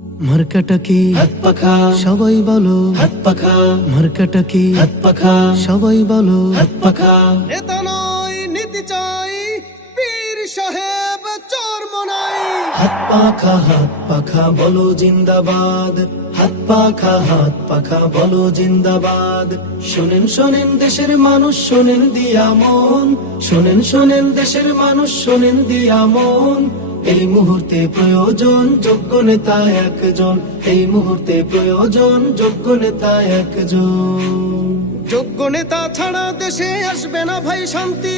মার্কাটা কি হাত পাখা সবাই বলো, হাত পাখা মার্কাটা কি হাত পাখা সবাই বলো। হাত পাখা নেতা নয় নীতি চাই, পীর সাহেব চর্ম নাই। হাত পাখা বলো জিন্দাবাদ। হাত পাখা বলো জিন্দাবাদ। শোনেন শোনেন দেশের মানুষ, শোনেন দিয়া মন। শোনেন শোনেন দেশের মানুষ, শোনেন দিয়া মন। এই মুহূর্তে প্রয়োজন যোগ্য নেতা একজন। এই মুহূর্তে প্রয়োজন যোগ্য নেতা একজন। যোগ্য নেতা ছাড়া দেশে আসবে না ভাই শান্তি।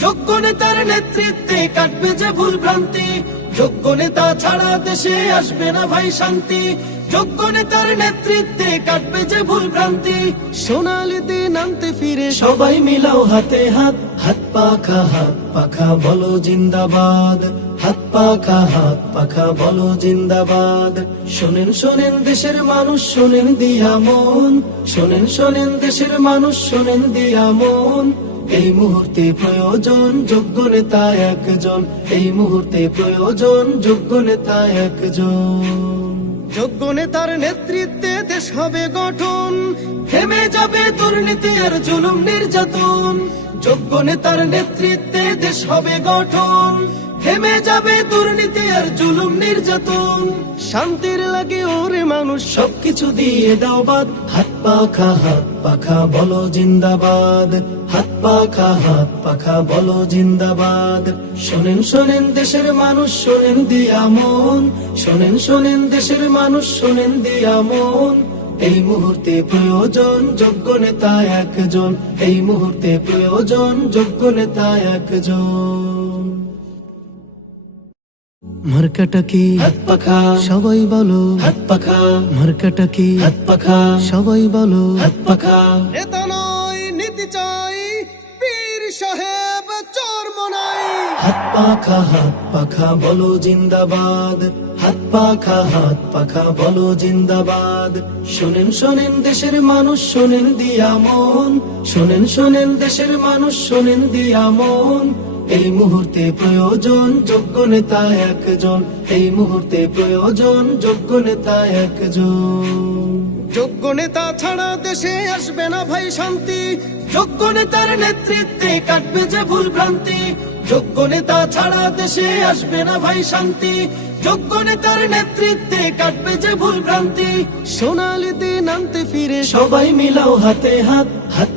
যোগ্য নেতার নেতৃত্বে কাটবে যে ভুল ভ্রান্তি। যোগ্য নেতা ছাড়া দেশে আসবে না ভাই শান্তি। যোগ্য নেতার নেতৃত্বে কাটবে যে ভুল ভ্রান্তি। সোনালি দিন আনতে ফিরে সবাই মিলাও হাতে হাত। হাত পাখা বলো জিন্দাবাদ। হাত পাখা বলো জিন্দাবাদ। শোনেন শোনেন দেশের মানুষ, শোনেন দিয়া মন। শোনেন শোনেন দেশের মানুষ, শোনেন দিয়া মন। এই মুহূর্তে প্রয়োজন যোগ্য নেতা একজন। এই মুহূর্তে প্রয়োজন যোগ্য নেতা একজন। যোগ্য নেতার নেতৃত্বে দেশ হবে গঠন। থেমে যাবে দুর্নীতি আর জুলুম নির্যাতন। যোগ্য নেতার নেতৃত্বে দেশ হবে গঠন। থেমে যাবে দুর্নীতি আর জুলুম নির্যাতন। শান্তির লাগে ওরে মানুষ সবকিছু দিয়ে দাও বাদ। হাত পাখা বলো জিন্দাবাদ। হাত পাখা বলো জিন্দাবাদ। শোনেন শোনেন দেশের মানুষ, শোনেন দিয়া মন। শোনেন শোনেন দেশের মানুষ, শোনেন দিয়া মন। এই মুহূর্তে প্রয়োজন যোগ্য নেতা একজন। এই মুহূর্তে প্রয়োজন যোগ্য নেতা একজন। মার্কাটা কি হাত পাখা সবাই বলো, হাত পাখা মার্কাটা কি হাত পাখা সবাই বলো। হাত পাখা নেতা নয় নীতি চাই, পীর সাহেব চর্ম নাই। হাত পাখা বলো জিন্দাবাদ। হাত পাখা বলো জিন্দাবাদ। শোনেন শোনেন দেশের মানুষ, শোনেন দিয়া মন। শোনেন শোনেন দেশের মানুষ, শোনেন দিয়া মন। এই মুহূর্তে প্রয়োজন যোগ্য নেতা একজন। এই মুহূর্তে প্রয়োজন যোগ্য নেতা একজন। যোগ্য নেতা ছাড়া দেশে আসবে না ভাই শান্তি। যোগ্য নেতার নেতৃত্বে কাটবে যে ভুল ভ্রান্তি। যোগ্য নেতা ছাড়া দেশে আসবে না ভাই শান্তি। যোগ্য নেতার নেতৃত্বে কাটবে যে ভুল ভ্রান্তি। সোনালি দিন আনতে ফিরে সবাই মিলাও হাতে হাত। হাত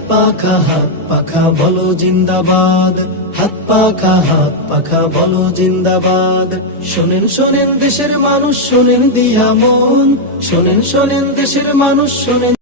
পাখা বলো জিন্দাবাদ। হাত পাখা বলো জিন্দাবাদ। শোনেন শোনেন দেশের মানুষ, শোনেন দিয়া মন। শোনেন শোনেন দেশের মানুষ, শোনেন